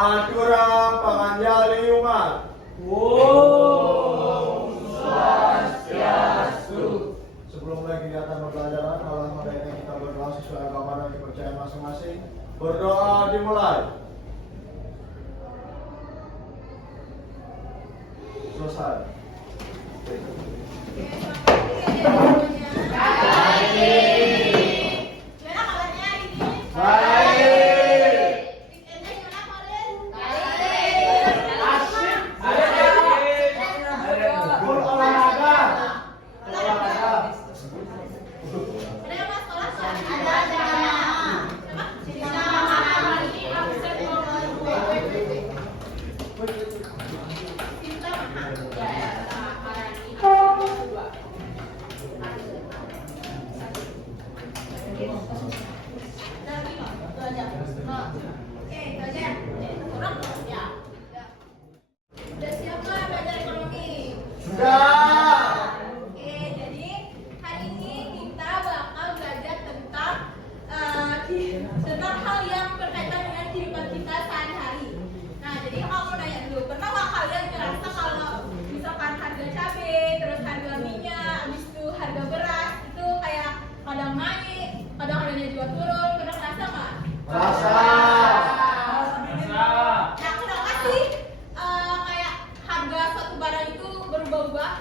Madura Panganjali Umat. Om Swastiastu. Sebelum mulai kegiatan pembelajaran, Allah memberikan kita berdoa sesuai agama dan kepercayaan masing-masing. Berdoa dimulai. Selesai. Tentang hal yang berkaitan dengan kehidupan kita sehari-hari. Nah, jadi aku mau nanya dulu, pernah nggak kalian ngerasa kalau misalkan harga cabai, terus harga minyak, habis itu harga beras itu kayak kadang naik, kadang harganya juga turun, pernah ngerasa nggak? Rasa. Nah, kenapa sih kayak harga suatu barang itu berubah-ubah?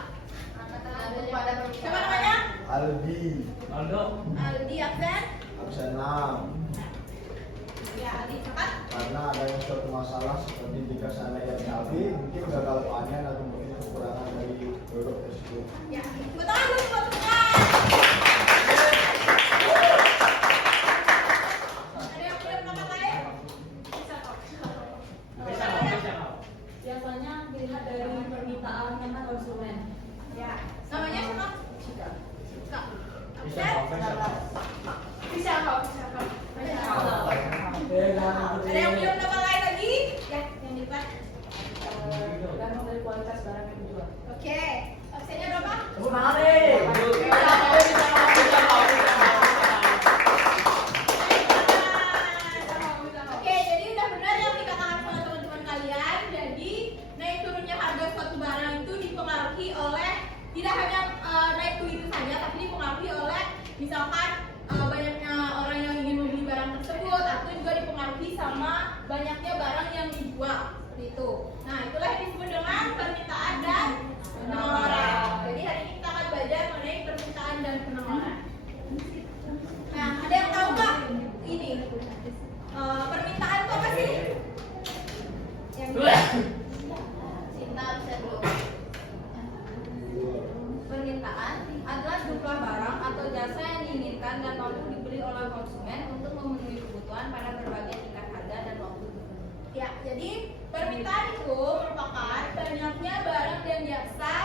Siapa namanya? Aldi. Aldi absen? Absen 6. Ya, Aldi cepat. Karena adanya suatu masalah seperti jika seandainya cabai, mungkin gagal panen atau mungkin kekurangan dari produk tersebut. Ya, betul dulu buat ada yang punya pendapat lain? Bisa kok. Biasanya dilihat dari permintaan kata konsumen. Ya, namanya siapa? Cika. Bisa Bisa kok. Ada yang punya pendapat lain lagi? Ya, yang di depan. Tergantung dari kualitas barang yang dijual. Oke, absennya berapa? Oke, jadi udah benar yang dikatakan sama teman-teman kalian. Jadi naik turunnya harga suatu barang itu dipengaruhi oleh tidak hanya naik turun itu saja, tapi dipengaruhi oleh misalkan banyaknya orang yang ingin membeli barang tersebut, atau juga dipengaruhi sama banyaknya barang yang dijual seperti itu. Nah, itulah yang disebut dengan permintaan dan penawaran. Jadi hari ini kita akan belajar mengenai permintaan dan penawaran. Nah, ada yang tahu nggak ini permintaan itu apa sih? Yang Cinta bisa dulu. Permintaan adalah jumlah barang atau jasa yang diinginkan dan mampu dibeli oleh konsumen untuk memenuhi kebutuhan pada berbagai tingkat harga dan waktu. Ya, jadi permintaan itu merupakan banyaknya barang dan jasa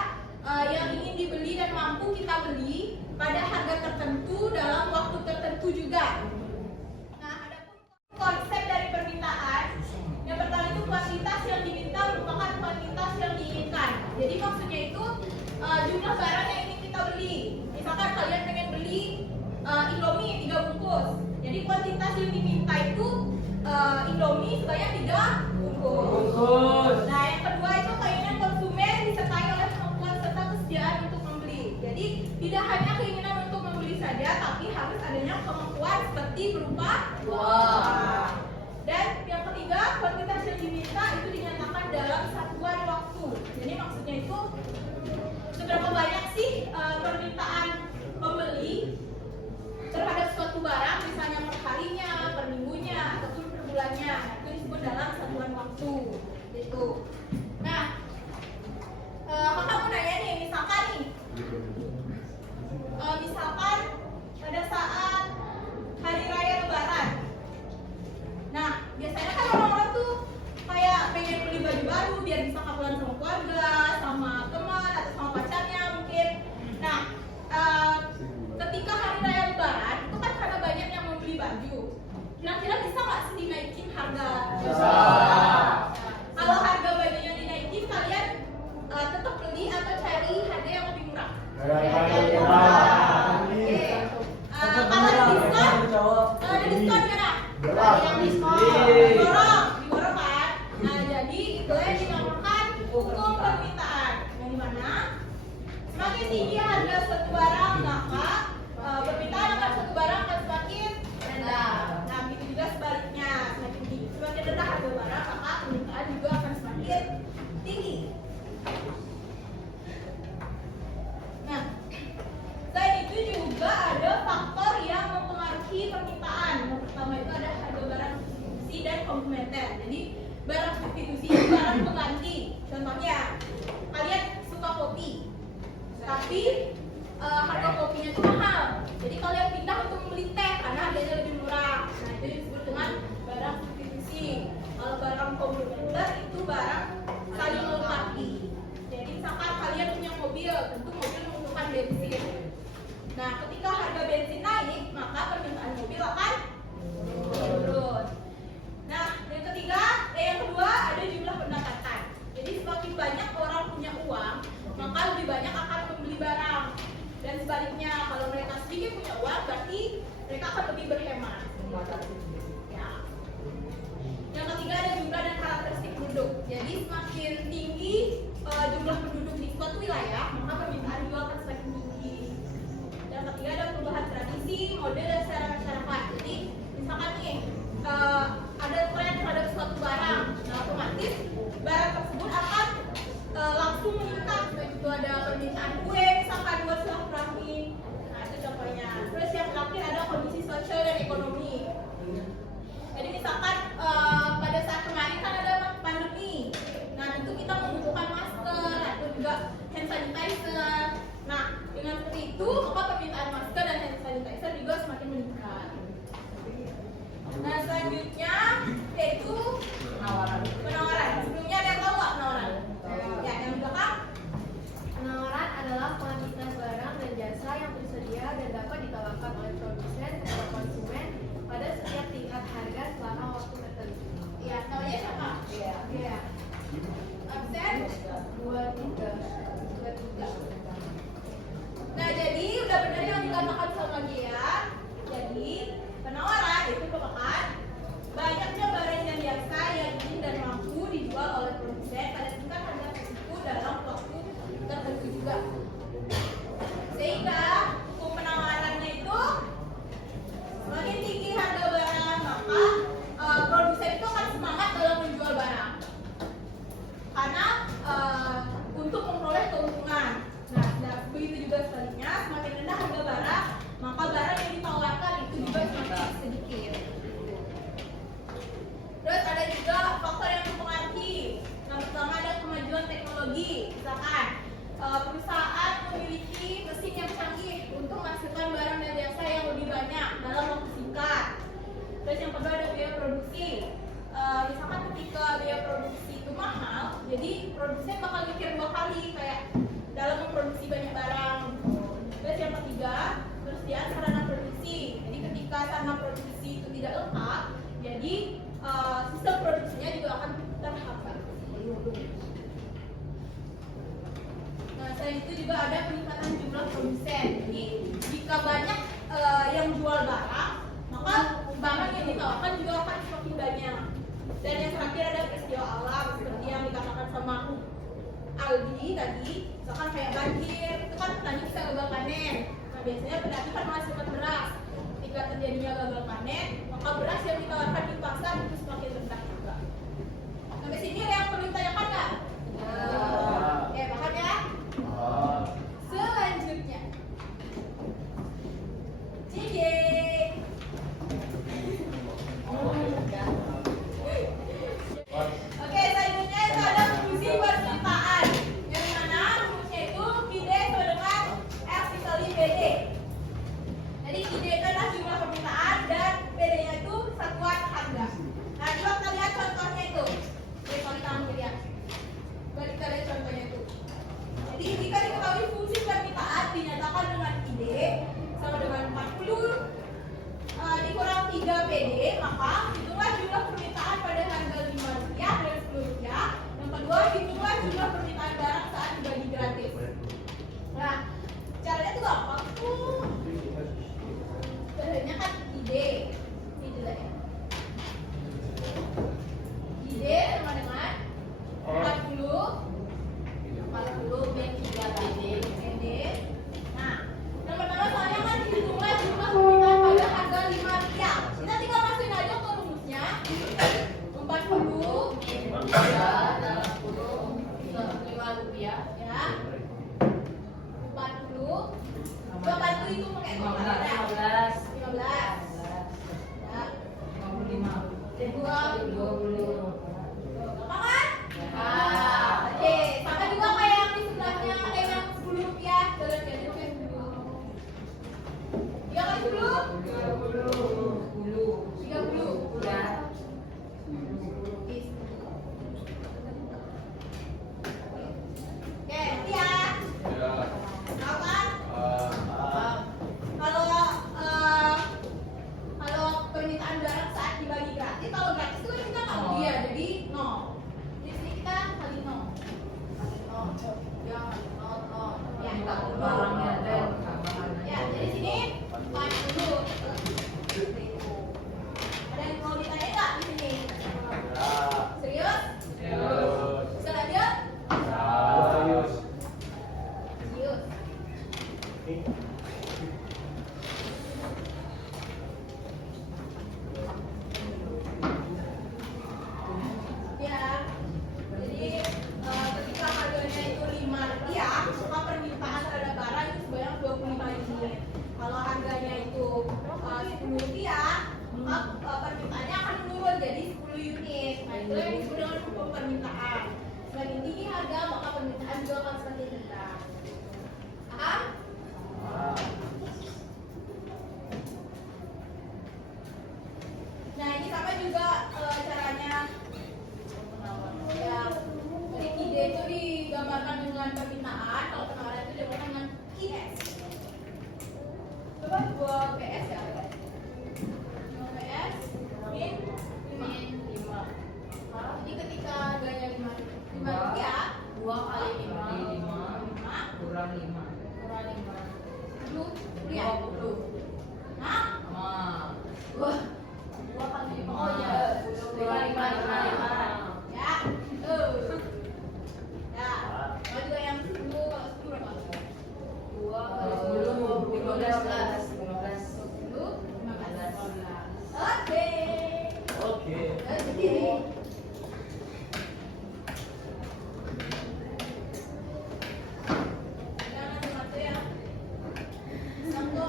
yang ingin dibeli dan mampu kita beli pada harga tertentu dalam waktu tertentu juga. Nah, ada konsep dari permintaan. Yang pertama itu kuantitas yang diminta merupakan kuantitas yang diinginkan. Jadi maksudnya itu jumlah barang yang ingin kita beli. Misalkan kalian pengen beli Indomie 3 bungkus. Jadi kuantitas yang diminta itu Indomie sebanyak 3 bungkus. Nah, yang kedua itu keinginan konsumen disertai oleh kemampuan serta kesediaan untuk membeli. Jadi tidak hanya keinginan untuk membeli saja, tapi harus adanya kemampuan seperti berupa uang. Dan yang ketiga, kuantitas yang diminta itu dinyatakan dalam satuan waktu. Jadi maksudnya itu seberapa banyak sih permintaan pembeli terhadap suatu barang, misalnya per harinya, per minggunya, ataupun per bulannya. Itu disebut dalam satuan waktu. Gitu. Nah, kakak mau nanya nih, misalkan pada saat hari raya Lebaran. Nah, biasanya kan orang-orang tuh kayak pengen beli baju baru biar bisa kapulan sama keluarga, sama teman, atau sama pacarnya mungkin. Nah, ketika hari raya Lebaran itu kan karena banyak yang membeli baju. Kira-kira bisa nggak sih dinaikin harga? Bisa. Kalau harga bajunya dinaikin, kalian tetap beli atau cari harga yang lebih murah? Kalau diskon, ada diskon nggak? Berat. Yang diskon, diborong kan? Jadi barang substitusi itu barang pengganti. Contohnya, kalian suka kopi, tapi harga kopinya itu mahal. Jadi kalian pindah untuk membeli teh karena harganya lebih murah. Nah, itu disebut dengan barang substitusi. Kalau barang komplementer itu barang saling melengkapi. Jadi misalkan kalian punya mobil, tentu mobil membutuhkan bensin. Nah, ketika harga bensin naik, maka permintaan mobil akan turun. Nah, yang kedua ada jumlah pendapatan. Jadi semakin banyak orang punya uang, maka lebih banyak akan membeli barang. Dan sebaliknya, kalau mereka sedikit punya uang, berarti mereka akan lebih berhemat. Ya. Yang ketiga ada jumlah dan karakteristik penduduk. Jadi semakin tinggi jumlah penduduk di suatu wilayah, maka permintaan juga akan semakin tinggi. Yang ketiga ada perubahan tradisi, mode dan selera masyarakat. Jadi misalkan nih ada tren terhadap suatu barang, nah otomatis barang tersebut akan langsung meningkat. Itu ada permintaan kue, misalkan buat silaturahmi. Nah itu contohnya. Terus yang terakhir ada kondisi sosial dan ekonomi. Jadi misalkan pada saat kemarin kan ada pandemi. Nah tentu kita membutuhkan masker atau juga hand sanitizer. Nah dengan seperti itu maka permintaan masker dan hand sanitizer juga semakin meningkat. Nah selanjutnya yaitu penawaran. Sebelumnya ada yang tahu nggak penawaran? Ya yang di belakang. Penawaran adalah kuantitas barang dan jasa yang tersedia dan dapat ditawarkan oleh produsen kepada konsumen pada setiap tingkat harga selama waktu tertentu. Ya namanya siapa? Iya. Absen? 2, 3. Nah jadi udah benar yang dikatakan sama dia. Jadi penawaran itu merupakan banyaknya barang dan jasa yang ingin dan mampu dijual oleh produsen pada tingkat harga tertentu dalam waktu tertentu juga. Sehingga hukum penawarannya itu semakin tinggi harga barang, maka produsen itu akan semangat dalam menjual barang karena untuk memperoleh keuntungan. Nah, begitu juga sebaliknya, semakin rendah harga barang, maka barang yang ditawarkan itu juga semakin sedikit. Terus ada juga faktor yang mempengaruhi. Yang pertama ada kemajuan teknologi. Misalkan perusahaan memiliki mesin yang canggih untuk menghasilkan barang dan jasa yang lebih banyak dalam waktu singkat. Terus yang kedua ada biaya produksi. Misalkan ketika biaya produksi itu mahal, jadi produsen bakal mikir 2 kali kayak dalam memproduksi banyak barang. Terus yang ketiga, persediaan sarana produksi. Jadi ketika sarana produksi itu tidak lengkap, jadi sistem produksinya juga akan terhambat. Nah, selain itu juga ada peningkatan jumlah produsen. Jadi jika banyak yang jual barang, maka barang yang ditawarkan juga akan semakin banyak. Dan yang terakhir ada peristiwa alam seperti yang dikatakan sama Aldi tadi, misalkan kayak banjir, itu kan petani bisa gagal panen. Nah biasanya petani kan menghasilkan beras. Ketika terjadinya gagal panen, maka beras yang ditawarkan di pasar itu semakin rendah juga. Sampai sini ada yang perlu ditanyakan nggak? Ya, paham ya? Selanjutnya, CJ. Oke, selanjutnya itu ada fungsi permintaan. Yang mana rumusnya itu QD sama dengan F dikali PD. Jadi QD itu adalah jumlah permintaan dan PD-nya itu satuan harga. Nah, coba kita lihat contohnya itu. Oke, kalau kita ambil ya. Coba kita lihat contohnya itu. Jadi jika diketahui fungsi permintaan dinyatakan dengan QD sama dengan 40 dikurang 3 PD, maka hitunglah jumlah permintaan pada harga Rp5 dan Rp10. Yang kedua, hitunglah jumlah permintaan barang saat dibagi gratis. Nah, caranya itu gampang tuh. Oke, ya. Kapan? Kalau kalau permintaan barang saat dibagi gratis, kalau gratis itu kan kita nggak beli ya, jadi nol. Di sini kita kali nol. Nol. Ya, nol, nol. Ya, Barangnya ada. ya, jadi sini main dulu. Ada yang mau ditanya nggak di sini? Serius? Bisa lanjut? Serius. Ya, jadi ketika harganya itu Rp5, maka permintaan terhadap barang itu sebanyak Rp25.000. Kalau harganya itu Rp10, maka permintaannya akan menurun jadi 10 unit. Nah, itu yang disebut dengan hukum permintaan. Semakin tinggi harga, maka permintaan juga akan semakin rendah. Paham? Nah, ini sama juga caranya. Ya, jadi ide itu digambarkan dengan permintaan, kalau penawaran itu digambarkan dengan KS. Coba 2 PS ya. 2 PS min 5. Jadi ketika harganya 5 rupiah, 2 kali 5 5 kurang 5. kurang 5 10 rupiah. 20. Nah, wah, 2 kali 5. Oh iya, 25. Ya, ya. Kalau juga yang 10, kalau 10 berapa? 2 kali 10, 15. 10, 15. Oke. Oke. Jangan satu ya. Satu.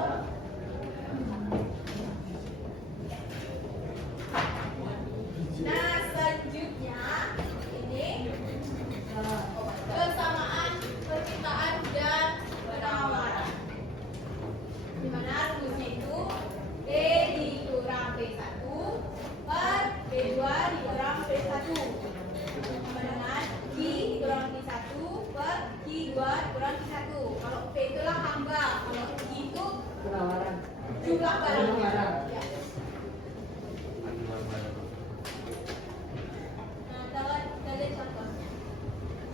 Nah, selanjutnya ini kesamaan permintaan dan penawaran. Di mana rumusnya itu D dikurang P1 per P2 dikurang P1 sama dengan Q dikurang Q1 per Q2 dikurang Q1. Kalau P itulah hamba, kalau Q itu jumlah barangnya. Ya. Nah, kalau kita lihat contoh.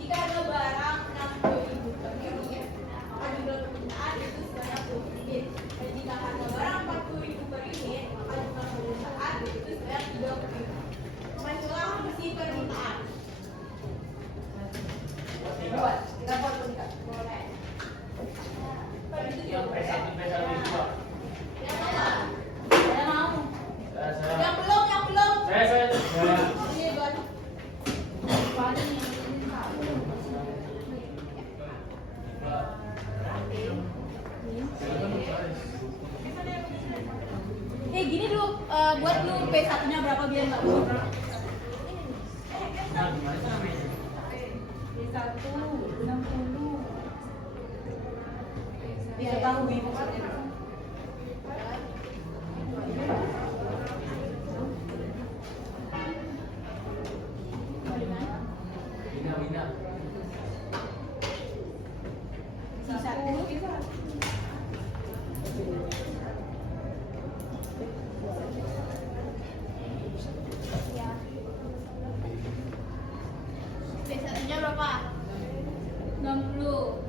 Jika ada barang 60.000 per unit, maka jumlah permintaan itu sebanyak 20 unit. Dan jika harga barang 40.000 per unit, maka jumlah permintaan itu sebanyak 30 unit. Muncullah fungsi permintaan. Kita buat juga. Boleh. Yang P1 itu apa? Yang mana? Saya mau. Yang belum, yang belum. Saya. Ini buat Paling yang ini Pak. gini dulu, buat dulu P1-nya berapa biar nggak lupa. P1 60. Biar tahu ibu maksudnya. P1-nya berapa? 60.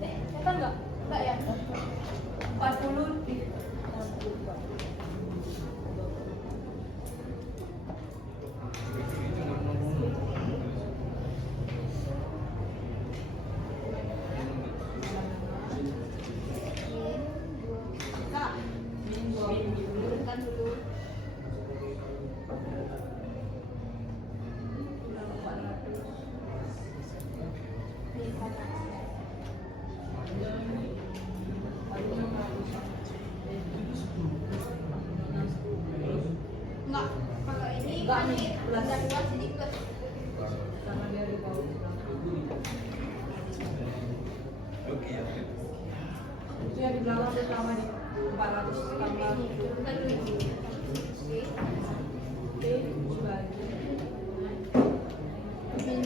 Kelihatan nggak? Enggak ya? 40 di Kak, turunkan dulu. Enggak, kalau ini Enggak kan nih, belajar luas sedikit. sama dia di bawah. Oke. Ya di belakang itu sama di 400 tambah Bukan dulu. Oke. B dibagi Min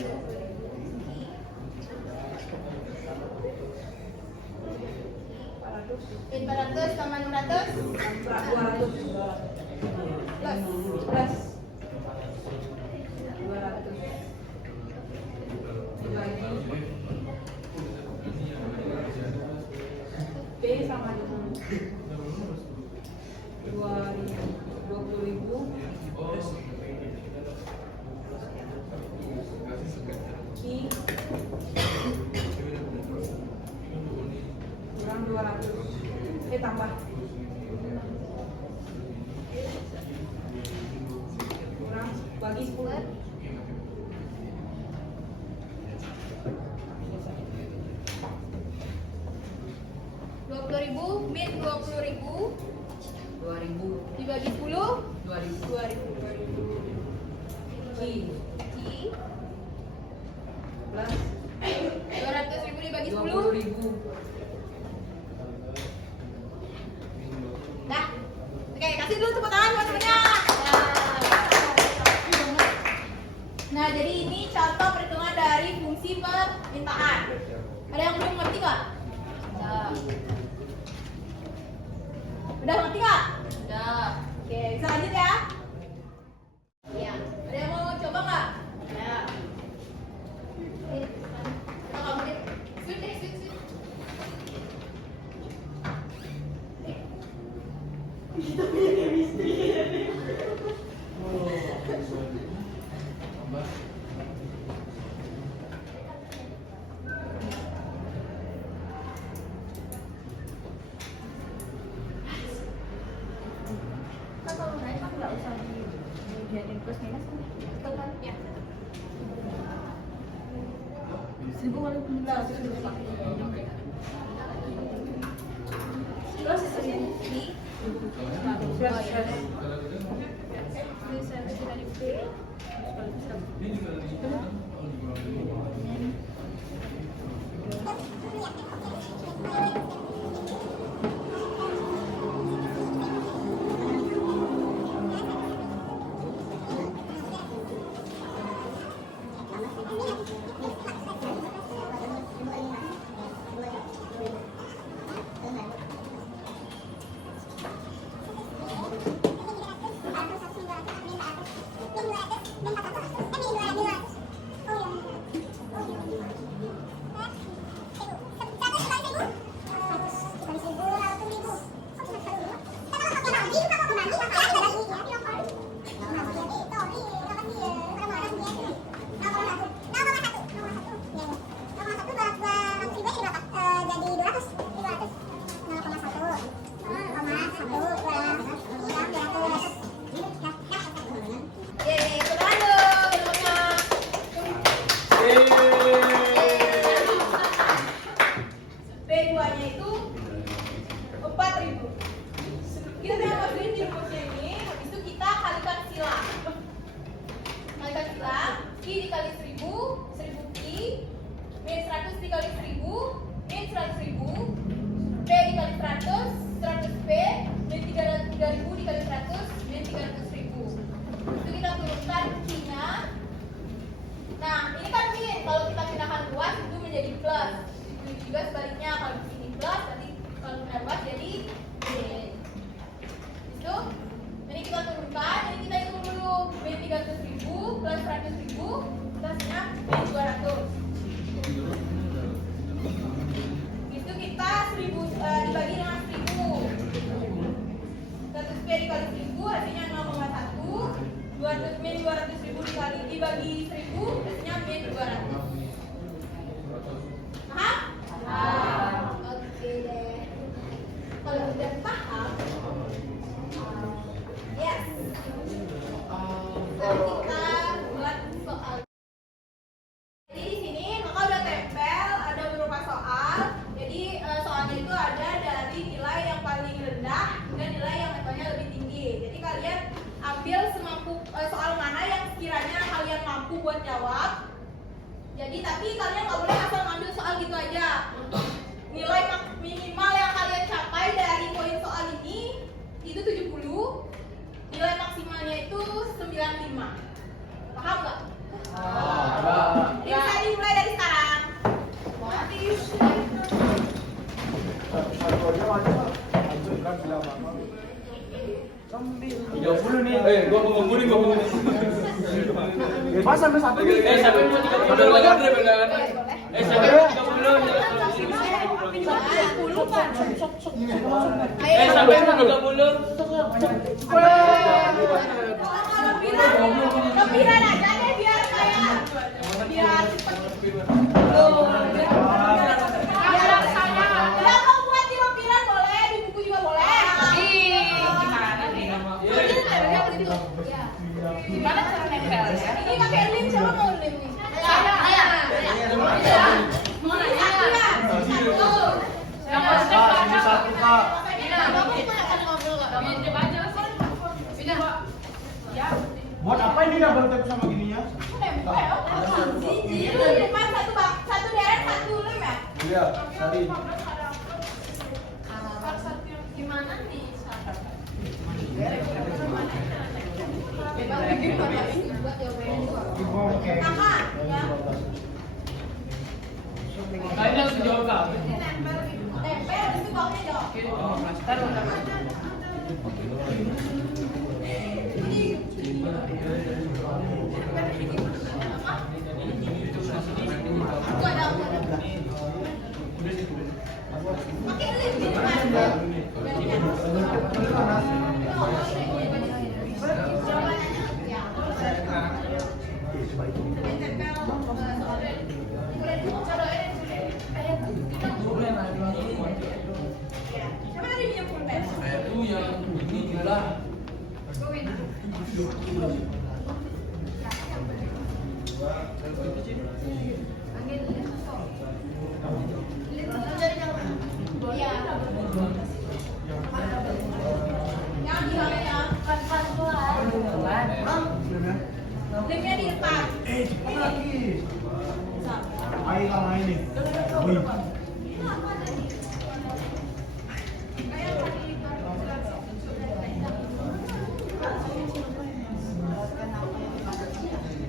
400 sama 600 200 plus 200 dibagi B sama dengan 20.000 I kurang 200 tambah kurang bagi 10 20.000 min 20.000 2.000 dibagi 10 2.000 I I plus 200.000 dibagi 10 20.000 Dah. Oke, kasih dulu tepuk tangan buat temennya. Nah, jadi ini contoh perhitungan dari fungsi permintaan. Ada yang belum ngerti nggak? Udah ngerti nggak? udah Oke, bisa lanjut ya? Iya. Ada yang mau coba nggak? Ya. Coba kamu deh. Sweet deh, sweet. Kita punya chemistry. kan kalau naik kan nggak usah dijadiin plus minus kan betul kan Ya. 1000 kali 11 plus ini plus Yeay, tepuk tangan dong teman-teman. B2-nya itu 4.000. Kita tinggal masukin di rumusnya ini, habis itu kita kalikan silang. Kalikan silang, I dikali 1000, 1000 I, min 100 dikali 1000, min 100.000, P dikali 100, 100 P, min 3.000 dikali 100, min 300.000. Itu kita turunkan I-nya. Nah, ini kan min, kalau kita pindahkan luas itu menjadi plus. Itu juga sebaliknya, kalau di sini plus, nanti kalau pindah luas jadi min. Itu, ini kita turunkan, ini kita hitung dulu. Min 300.000 plus 100.000, plusnya min 200. Itu kita 1000 dibagi dengan 1000. 100 P dikali 1000 hasilnya 0,1. 200 min 200.000 dikali dibagi 1000 hasilnya min 200. Paham? Oke deh. Kalau udah paham, yes. Sekarang kita buat soal. Jadi di sini kakak udah tempel ada beberapa soal. Jadi soalnya itu ada dari nilai yang paling rendah dan nilai yang levelnya lebih tinggi. Jadi kalian ambil semampu soal mana yang sekiranya kalian mampu buat jawab. Jadi tapi kalian nggak boleh asal ngambil soal gitu aja. Nilai minimal yang kalian Paham nggak? Ah, Ini bisa dimulai dari sekarang. satu aja aja. Anjir kan bilang apa? 30 nih. Gua mau ngomong Bebas sampai satu. Sampai mau 30 lagi Andre beneran. Sampai 30. Sampai 30. Lebihan aja deh biar kayak biar Kalau mau buat di lempiran boleh, di buku juga boleh. Gimana cara nempel ya? Ini pakai lem, siapa mau lem nih? Saya. Mau nanya? Satu. Yang Kak, ini satu kak. Buat apa ini double tap sama gininya? Itu di depan satu deret satu lem ya? Iya, tadi. Gimana nih? Ibu oke. Kakak, ya. Kayaknya harus dijawab Kak. Tempel, habis itu bawahnya dong. Aku ada. Pakai lem di depan. Siapa tadi minyak pulpen? Itu yang ini gila. Yang di bawahnya. Lemnya di depan. Cepat lagi. Ayo kang ini. Wih.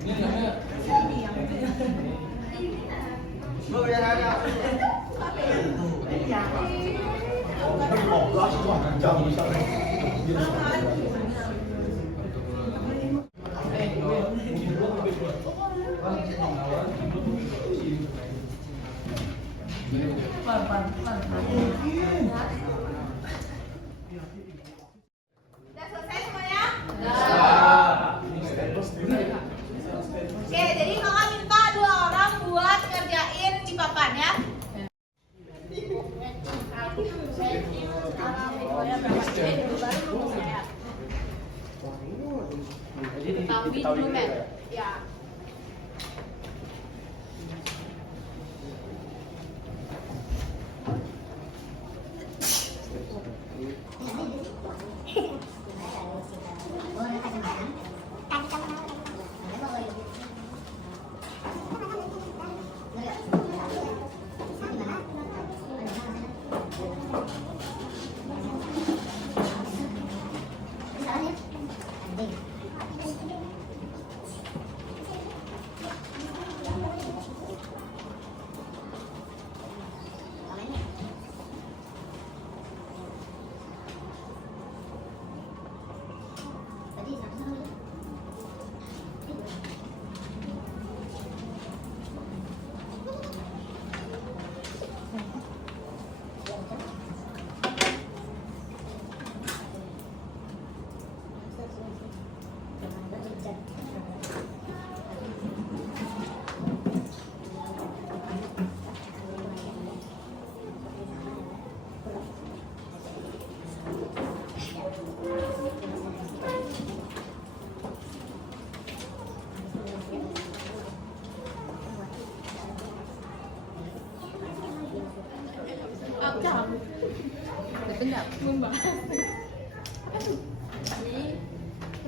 Ini namanya Udah selesai semuanya? Oke, jadi kakak minta 2 orang buat ngerjain di papan ya. Ketahui dulu men. Ya.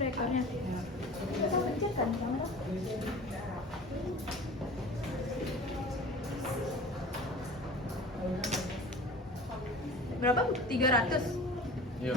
Rekornya. Kita pencet kan, kamu? Berapa? 300. Iya.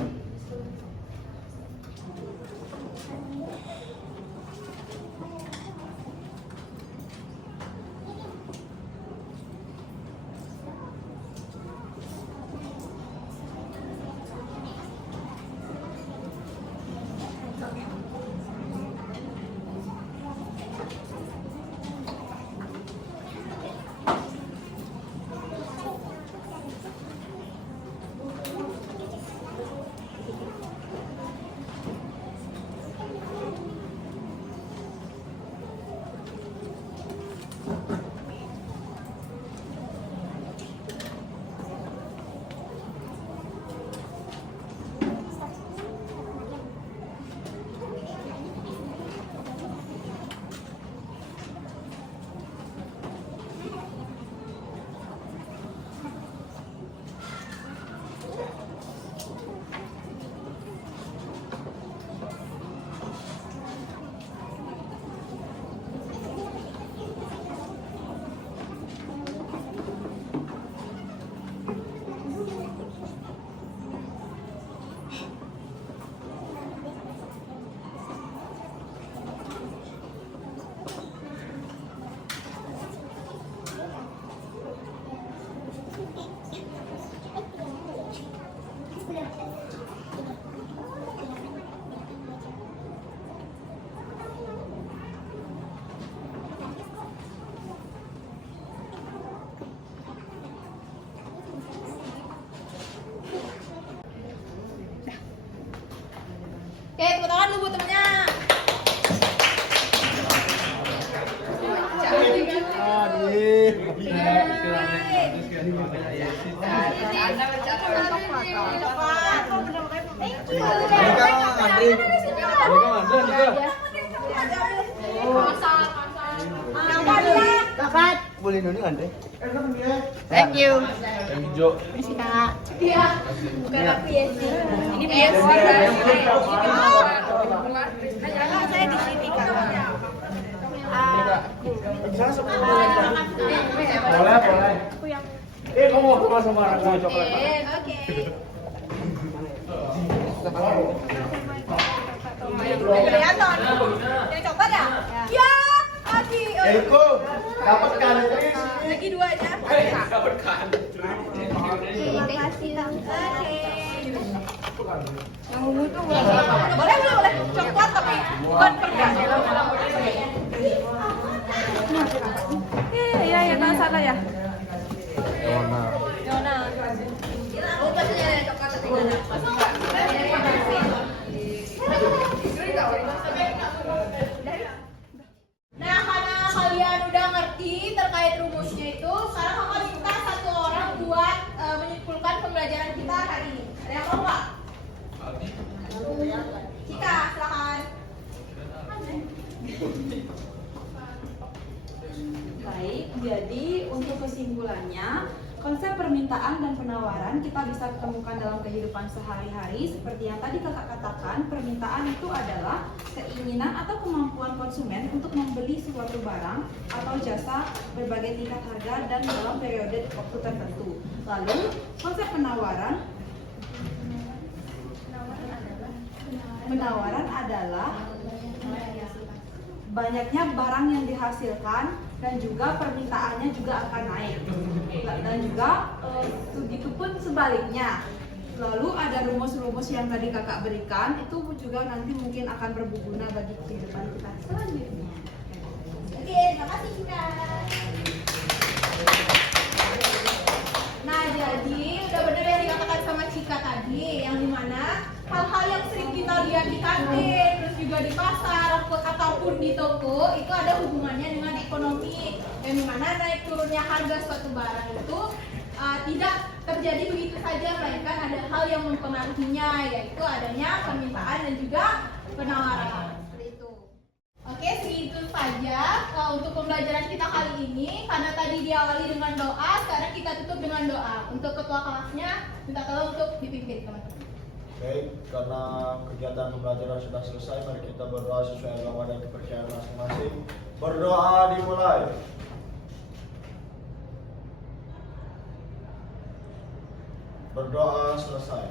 coklat. Thank you. Mereka ngantri. Mereka ngantri juga. Apa dia? Coklat. Boleh noni Andre? Thank you. Yang hijau. Kasih Kak. Dia. Bukan aku ya sih. Ini biasa. Saya di sini Kak. Boleh, boleh. Kamu mau kemas sama rasa coklat? Oke. Kelihatan. Yang coklat ya? Ya. Adi. Eko, dapat kan Tris? Lagi 2 aja. Dapat kan. Terima kasih Tante. Yang ungu tuh Boleh belum boleh? Coklat tapi bukan permen. Iya, ya kan sana ya. Yona. Oh, pasti ada coklat tapi enggak ada. Nah, karena kalian udah ngerti terkait rumusnya itu, sekarang kakak minta satu orang buat menyimpulkan pembelajaran kita hari ini. Ada yang mau nggak? Cika, silakan. Baik, jadi untuk kesimpulannya, konsep permintaan dan penawaran kita bisa temukan dalam kehidupan sehari-hari. Seperti yang tadi kakak katakan, permintaan itu adalah keinginan atau kemampuan konsumen untuk membeli suatu barang atau jasa berbagai tingkat harga dan dalam periode waktu tertentu. Lalu, konsep penawaran adalah banyaknya barang yang dihasilkan dan juga permintaannya juga akan naik, dan juga begitu pun sebaliknya. Lalu ada rumus-rumus yang tadi kakak berikan, itu juga nanti mungkin akan berguna bagi kehidupan kita selanjutnya. Oke, terima kasih Cika. Nah, jadi udah bener yang dikatakan sama Cika tadi, yang dimana hal-hal yang sering kita lihat di kantin, terus juga di pasar ataupun di toko itu ada hubungannya dengan ekonomi, yang dimana naik turunnya harga suatu barang itu tidak terjadi begitu saja, melainkan ada hal yang mempengaruhinya, yaitu adanya permintaan dan juga penawaran. Seperti itu. Oke, segitu saja untuk pembelajaran kita kali ini. Karena tadi diawali dengan doa, sekarang kita tutup dengan doa. Untuk ketua kelasnya, minta tolong untuk dipimpin teman-teman. Baik, karena kegiatan pembelajaran sudah selesai, mari kita berdoa sesuai agama dan kepercayaan masing-masing. Berdoa dimulai. Berdoa selesai.